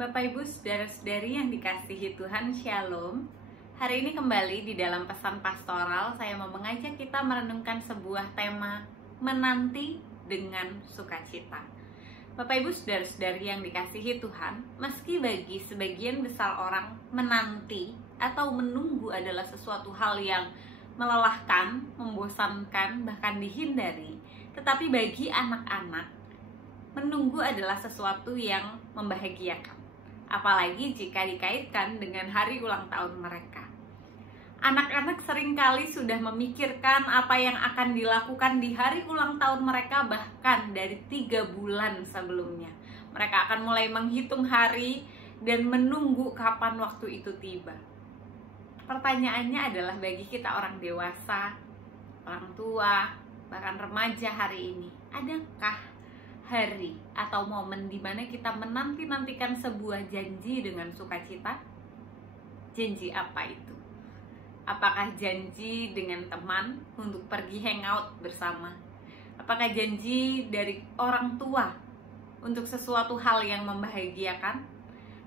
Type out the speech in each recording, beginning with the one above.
Bapak Ibu saudara-saudari yang dikasihi Tuhan, Shalom. Hari ini kembali di dalam pesan pastoral, saya mau mengajak kita merenungkan sebuah tema menanti dengan sukacita. Bapak Ibu saudara-saudari yang dikasihi Tuhan, meski bagi sebagian besar orang menanti atau menunggu adalah sesuatu hal yang melelahkan, membosankan, bahkan dihindari, tetapi bagi anak-anak menunggu adalah sesuatu yang membahagiakan. Apalagi jika dikaitkan dengan hari ulang tahun mereka. Anak-anak seringkali sudah memikirkan apa yang akan dilakukan di hari ulang tahun mereka bahkan dari 3 bulan sebelumnya. Mereka akan mulai menghitung hari dan menunggu kapan waktu itu tiba. Pertanyaannya adalah bagi kita orang dewasa, orang tua, bahkan remaja hari ini, adakah hari atau momen di mana kita menanti-nantikan sebuah janji dengan sukacita? Janji apa itu? Apakah janji dengan teman untuk pergi hangout bersama? Apakah janji dari orang tua untuk sesuatu hal yang membahagiakan?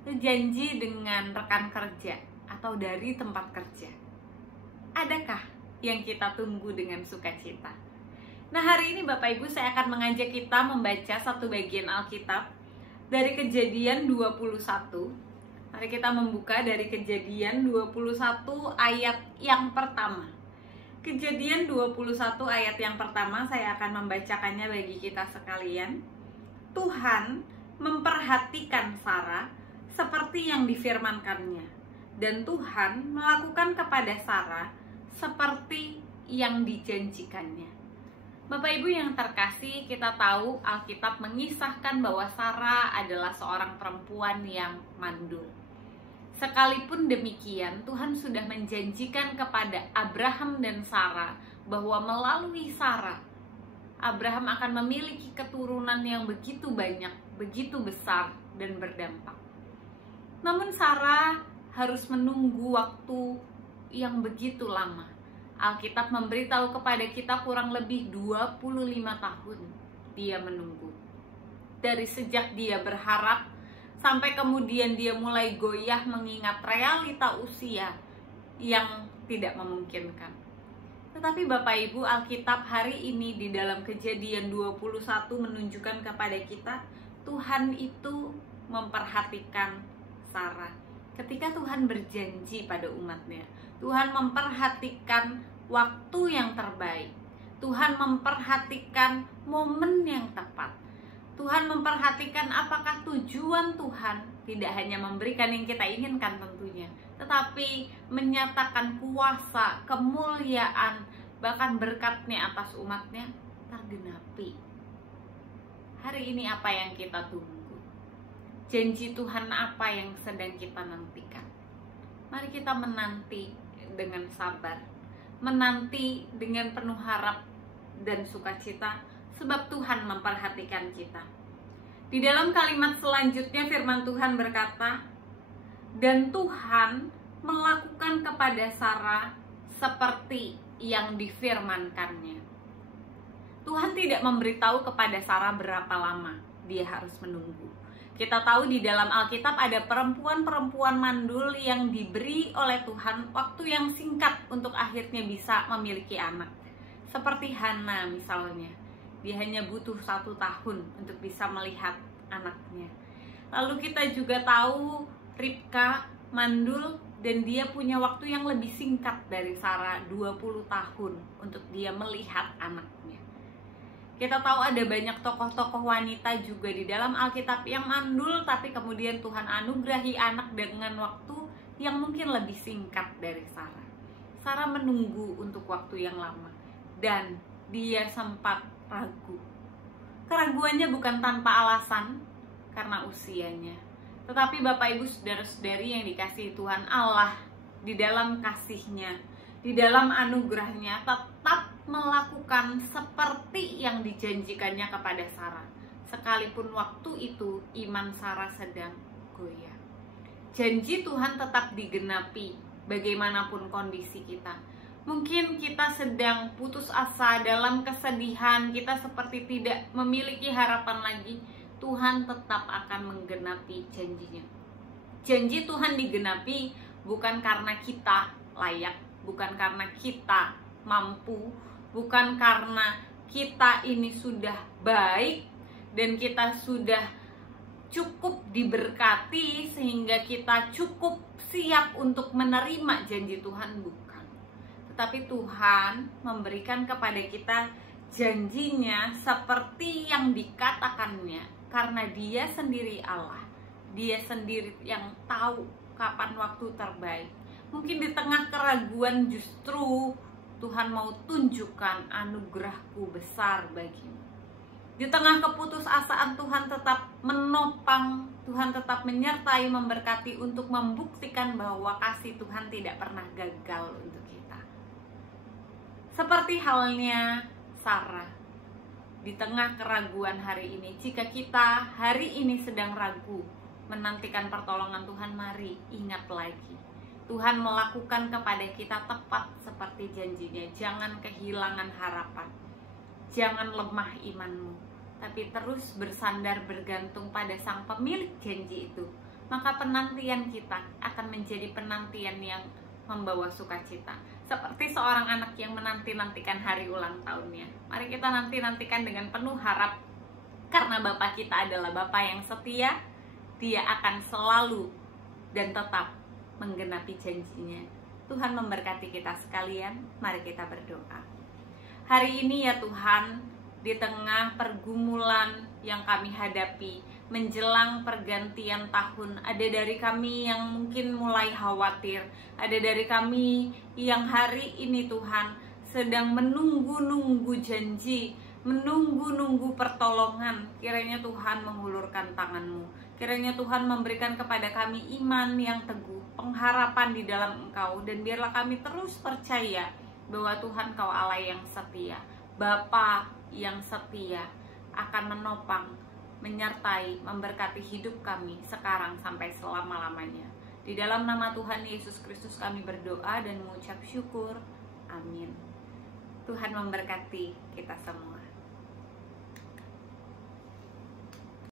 Atau janji dengan rekan kerja atau dari tempat kerja? Adakah yang kita tunggu dengan sukacita? Nah, hari ini Bapak Ibu saya akan mengajak kita membaca satu bagian Alkitab dari Kejadian 21. Mari kita membuka dari Kejadian 21 ayat yang pertama. Kejadian 21 ayat yang pertama saya akan membacakannya bagi kita sekalian. Tuhan memperhatikan Sarah seperti yang difirmankannya, dan Tuhan melakukan kepada Sarah seperti yang dijanjikannya. Bapak Ibu yang terkasih, kita tahu Alkitab mengisahkan bahwa Sarah adalah seorang perempuan yang mandul. Sekalipun demikian, Tuhan sudah menjanjikan kepada Abraham dan Sarah bahwa melalui Sarah, Abraham akan memiliki keturunan yang begitu banyak, begitu besar dan berdampak. Namun Sarah harus menunggu waktu yang begitu lama. Alkitab memberitahu kepada kita kurang lebih 25 tahun dia menunggu. Dari sejak dia berharap sampai kemudian dia mulai goyah mengingat realita usia yang tidak memungkinkan. Tetapi Bapak Ibu, Alkitab hari ini di dalam Kejadian 21 menunjukkan kepada kita Tuhan itu memperhatikan Sarah. Ketika Tuhan berjanji pada umatnya, Tuhan memperhatikan waktu yang terbaik. Tuhan memperhatikan momen yang tepat. Tuhan memperhatikan apakah tujuan Tuhan tidak hanya memberikan yang kita inginkan tentunya, tetapi menyatakan kuasa, kemuliaan, bahkan berkatnya atas umatnya tergenapi. Hari ini apa yang kita tunggu? Janji Tuhan apa yang sedang kita nantikan? Mari kita menanti dengan sabar, menanti dengan penuh harap dan sukacita, sebab Tuhan memperhatikan kita. Di dalam kalimat selanjutnya firman Tuhan berkata, dan Tuhan melakukan kepada Sarah seperti yang difirmankannya. Tuhan tidak memberitahu kepada Sarah berapa lama dia harus menunggu. Kita tahu di dalam Alkitab ada perempuan-perempuan mandul yang diberi oleh Tuhan waktu yang singkat untuk akhirnya bisa memiliki anak. Seperti Hana misalnya, dia hanya butuh 1 tahun untuk bisa melihat anaknya. Lalu kita juga tahu Ribka mandul dan dia punya waktu yang lebih singkat dari Sarah, 20 tahun untuk dia melihat anaknya. Kita tahu ada banyak tokoh-tokoh wanita juga di dalam Alkitab yang mandul, tapi kemudian Tuhan anugerahi anak dengan waktu yang mungkin lebih singkat dari Sarah. Sarah menunggu untuk waktu yang lama, dan dia sempat ragu. Keraguannya bukan tanpa alasan, karena usianya. Tetapi Bapak Ibu saudara-saudari yang dikasihi Tuhan, Allah di dalam kasih-Nya, di dalam anugerah-Nya tetap melakukan seperti yang dijanjikannya kepada Sarah. Sekalipun waktu itu iman Sarah sedang goyah. Janji Tuhan tetap digenapi bagaimanapun kondisi kita. Mungkin kita sedang putus asa dalam kesedihan, kita seperti tidak memiliki harapan lagi. Tuhan tetap akan menggenapi janjinya. Janji Tuhan digenapi bukan karena kita layak, bukan karena kita mampu, bukan karena kita ini sudah baik dan kita sudah cukup diberkati sehingga kita cukup siap untuk menerima janji Tuhan, bukan. Tetapi Tuhan memberikan kepada kita janjinya seperti yang dikatakannya, karena Dia sendiri Allah. Dia sendiri yang tahu kapan waktu terbaik. Mungkin di tengah keraguan justru Tuhan mau tunjukkan anugerahku besar bagimu. Di tengah keputusasaan Tuhan tetap menopang, Tuhan tetap menyertai, memberkati untuk membuktikan bahwa kasih Tuhan tidak pernah gagal untuk kita. Seperti halnya Sarah. Di tengah keraguan hari ini, jika kita hari ini sedang ragu menantikan pertolongan Tuhan, mari ingat lagi. Tuhan melakukan kepada kita tepat seperti janjinya. Jangan kehilangan harapan. Jangan lemah imanmu, tapi terus bersandar bergantung pada Sang Pemilik janji itu. Maka penantian kita akan menjadi penantian yang membawa sukacita. Seperti seorang anak yang menanti-nantikan hari ulang tahunnya. Mari kita nanti-nantikan dengan penuh harap. Karena Bapa kita adalah Bapa yang setia, Dia akan selalu dan tetap menggenapi janjinya. Tuhan memberkati kita sekalian. Mari kita berdoa. Hari ini ya Tuhan, di tengah pergumulan yang kami hadapi, menjelang pergantian tahun, ada dari kami yang mungkin mulai khawatir, ada dari kami yang hari ini Tuhan sedang menunggu-nunggu janji, menunggu-nunggu pertolongan. Kiranya Tuhan mengulurkan tangan-Mu, kiranya Tuhan memberikan kepada kami iman yang teguh, pengharapan di dalam Engkau, dan biarlah kami terus percaya bahwa Tuhan Kau Allah yang setia, Bapa yang setia, akan menopang, menyertai, memberkati hidup kami sekarang sampai selama-lamanya. Di dalam nama Tuhan Yesus Kristus kami berdoa dan mengucap syukur. Amin. Tuhan memberkati kita semua.